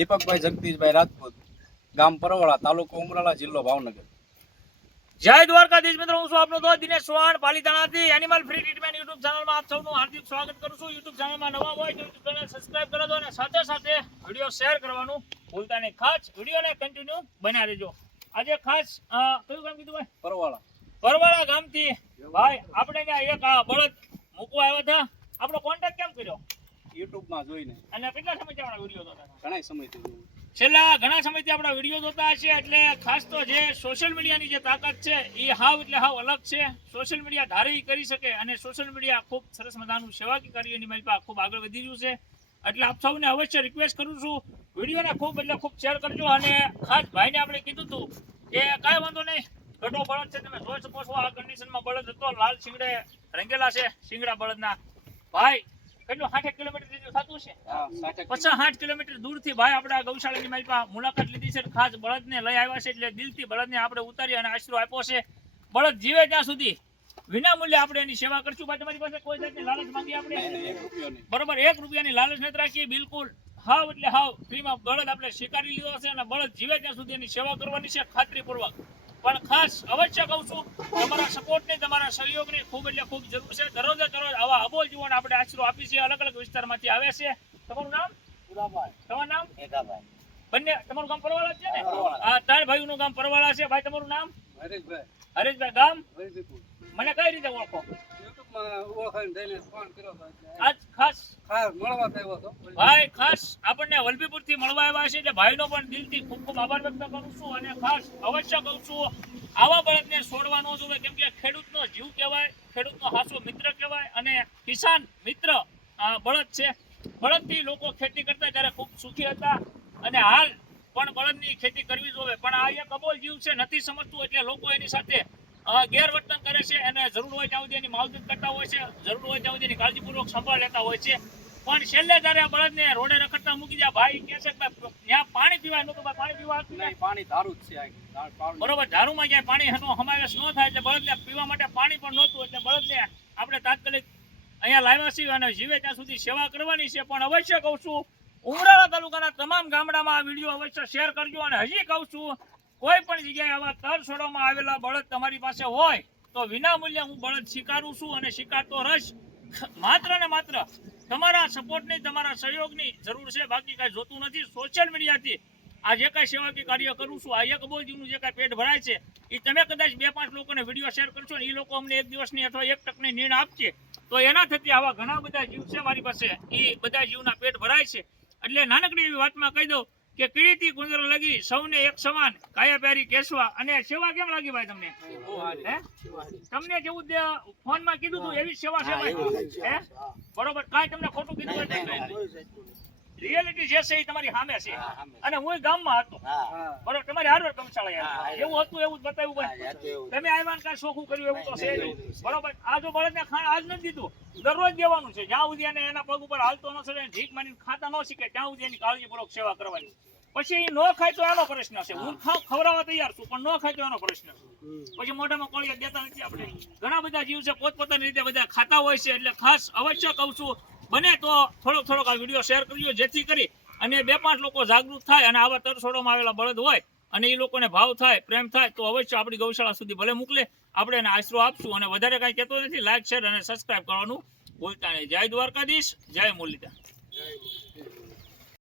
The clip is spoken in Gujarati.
દીપકભાઈ જગદીશભાઈ રાજપૂત ગામ પરવાળા તાલુકો ઉમરાળા જિલ્લો ભાવનગર. જય દ્વારકાધીશ મિત્રો હું છું આપનો દોસ્ત દિનેશ સોહાણ પાલીતાણાથી એનિમલ ફ્રી ટ્રીટમેન્ટ યુટ્યુબ ચેનલમાં આપ સૌનું હાર્દિક સ્વાગત કરું છું. યુટ્યુબ ચેનલમાં નવા હોય તો યુટ્યુબ ચેનલ સબસ્ક્રાઇબ કરી દો અને સાથે સાથે વીડિયો શેર કરવાનું ભૂલતા નહીં. ખાસ વિડીયોને કન્ટિન્યુ બના દેજો આજે ખાસ કયું ગામ કીધું ભાઈ? પરવાળા. પરવાળા ગામથી. ભાઈ આપણે ત્યાં એક આ બળદ મૂકવા આવ્યા હતા. આપણો કોન્ટેક્ટ કેમ કર્યો? યુટ્યુબમાં જોઈને. અને કેટલા સમયથી આપણા વીડિયો જોતા ઘણા સમયથી જોઉં. છેલ્લા ઘણા સમયથી આપણા વીડિયો જોતા હશે એટલે ખાસ તો જે સોશિયલ મીડિયાની જે તાકાત છે એ હાવ એટલે હાવ અલગ છે. સોશિયલ મીડિયા ધારે કરી શકે અને સોશિયલ મીડિયા ખૂબ સરસ મજાનું સેવાકી કાર્યની મારી ખૂબ આગળ વધી રહ્યું છે. એટલે આપ સૌને અવશ્ય રિક્વેસ્ટ કરું છું વિડીયોને ખૂબ એટલે ખૂબ શેર કરજો અને ખાસ ભાઈને આપણે કીધું હતું કે કાંઈ વાંધો નહીં ઘટો બળદ છે તમે જોઈ શકો છો આ કન્ડિશનમાં બળદ હતો લાલ શિંગડે રંગેલા છે શિંગડા બળદના. ભાઈ કેટલું? સાઠ કિલોમીટર જેટલું થતું છે. પચાસ સાઠ કિલોમીટર દૂરથી ભાઈ આપણે આ ગૌશાળાની મારી પાસે મુલાકાત લીધી છે. ખાસ બળદને લઈ આવ્યા છે એટલે દિલથી બળદને આપણે ઉતારી અને આશરો આપ્યો છે. બળદ જીવે ત્યાં સુધી. વિના મૂલ્યે આપણે એની સેવા કરશું. ભાઈ તમારી પાસે કોઈ જાતની લાલચ માંગી આપણે. બરોબર એક રૂપિયાની લાલચ નથી રાખી. બિલકુલ હાવ એટલે હાવ ફ્રીમાં બળદ આપણે સ્વીકારી લીધો છે અને બળદ જીવે ત્યાં સુધી એની સેવા કરવાની છે ખાતરીપૂર્વક. પણ ખાસ અવશ્ય કહું છું તમારા સપોર્ટની તમારા સહયોગની ખૂબ એટલે ખૂબ જરૂર છે. દરરોજે દરરોજ આવા અબોલ જીવન આપણે આશરો આપી છીએ. અલગ અલગ વિસ્તારમાંથી આવે છે. તમારું નામ? તમારું નામ? બંને તમારું ગામ પરવાળા છે ને. આ ત્રણ ભાઈઓનું ગામ પરવાળા છે. ભાઈ તમારું નામ? હરેશભાઈ, હરેશભાઈ ગામ? હરિદીપુર. યુટ્યુબમાં ફોન કર્યો હતો આજ ખાસ ખાસ મળવા આવ્યો હતો. ભાઈ ખાસ આપણને વલભીપુરથી મળવા આવ્યા છે એટલે ભાઈનો પણ દિલથી ખૂબ ખૂબ આભાર વ્યક્ત કરું છું અને ખાસ અવશ્ય કહું છું આવા બળદને છોડવા ન જોવે કેમ કે ખેડૂતનો જીવ કહેવાય ખેડૂતનો હાસો મિત્ર કહેવાય અને કિસાન મિત્ર બળદ છે બળદથી લોકો ખેતી કરતા ત્યારે ખૂબ સુખી હતા અને હાલ પણ બળદની ખેતી કરવી જોવે પણ આ એક અબોલ જીવ છે નથી સમજતું એટલે લોકો એની સાથે ગેરવર્તન કરે છે અને જરૂર હોય ત્યાં સુધી એની માવજત કરતા હોય છે જરૂર હોય ત્યાં સુધી એની કાળજીપૂર્વક સંભાળ લેતા હોય છે. પણ છેલ્લે જયારે બળદને રોડે રખડતા મૂકી જાય ભાઈ કે છે ત્યાં પાણી પીવાય નતું પાણી પીવા પાણી ધારું જ છે પાણી. બરોબર ઝારુમાં ક્યાંય પાણીનો સમાવેશ ન થાય એટલે બળદને પીવા માટે પાણી પણ નહોતું એટલે બળદને આપણે તાત્કાલિક અહીંયા લાવ્યા છીએ અને જીવે ત્યાં સુધી સેવા કરવાની છે. પણ અવશ્ય કહું છું ઉમરાળા તાલુકાના તમામ ગામડામાં આ વીડિયો અવશ્ય શેર કરજો અને હજી કહું છું કોઈ પણ જગ્યાએ આવા તર છોડવામાં આવેલા બળદ તમારી પાસે હોય, તો વિના મૂલ્યે હું બળદ સ્વીકારું છું અને સ્વીકારતો રહીશ. માત્ર ને માત્ર તમારા સપોર્ટની તમારા સહયોગની જરૂર છે. બાકી કાંઈ જોતું નથી. સોશિયલ મીડિયાથી આ જે કાંઈ સેવાકીય કાર્ય કરું છું, આ એક બોજીનું જે કાંઈ પેટ ભરાય છે એ તમે કદાચ બે પાંચ લોકોને વીડિયો શેર કરશો ને એ લોકો અમને એક દિવસની અથવા એક ટકની નીણ આપશે, તો એના થકી આવા ઘણા બધા જીવ છે મારી પાસે. એ બધા જીવના પેટ ભરાય છે. એટલે નાનકડી એવી વાતમાં કહી દઉં કે કીડીથી કુંજર લગી સૌને એક સમાન કાયા પ્યારી કેસવા અને સેવા કેમ લાગી ભાઈ તમને? તમને જેવું ફોનમાં કીધું હતું એવી સેવા છે હે બરોબર કાંઈ તમને ખોટું કીધું રિયાલિટી જે છે એ તમારી સામે છે. અને હું ગામમાં હતો. બરોબર તમારી હારવાર કમશાળા એવું હતું એવું જ બતાવ્યું ભાઈ. તમે આવ્યા કાંઈ શોખું કર્યું એવું તો છે બરોબર આ જો બળદને ખાણ આજ નથી દીધું. દરરોજ દેવાનું છે. જ્યાં સુધી એના પગ ઉપર હાલતો ન ચડે ભીખ માની ખાતા ન શીખે ત્યાં સુધી એની કાળજીપૂર્વક સેવા કરવાની. પછી એ ન ખાય તો એનો પ્રશ્ન છે. હું ખાવ ખવડાવવા તૈયાર છું, પણ ન ખાય તો એનો પ્રશ્ન પછી મોઢામાં કોળિયા દેતા નથી આપણે. ઘણા બધા જીવ છે, પોતપોતાની રીતે બધા ખાતા હોય છે, એટલે ખાસ અવશ્ય કહું છું, બને તો થોડોક થોડોક આ વીડિયો શેર કરજો, જેથી કરી અને બે પાંચ લોકો જાગૃત થાય અને આવા તરછોડોમાં આવેલા બળદ હોય અને એ લોકોને ભાવ થાય, પ્રેમ થાય, તો અવશ્ય આપણી ગૌશાળા સુધી ભલે મોકલે. આપણે એને આશરો આપશું અને વધારે કાંઈ કહેતો નથી, લાઈક, શેર અને સબસ્ક્રાઈબ કરવાનું ભૂલતા નહીં. જય દ્વારકાધીશ જય મુરલીધર.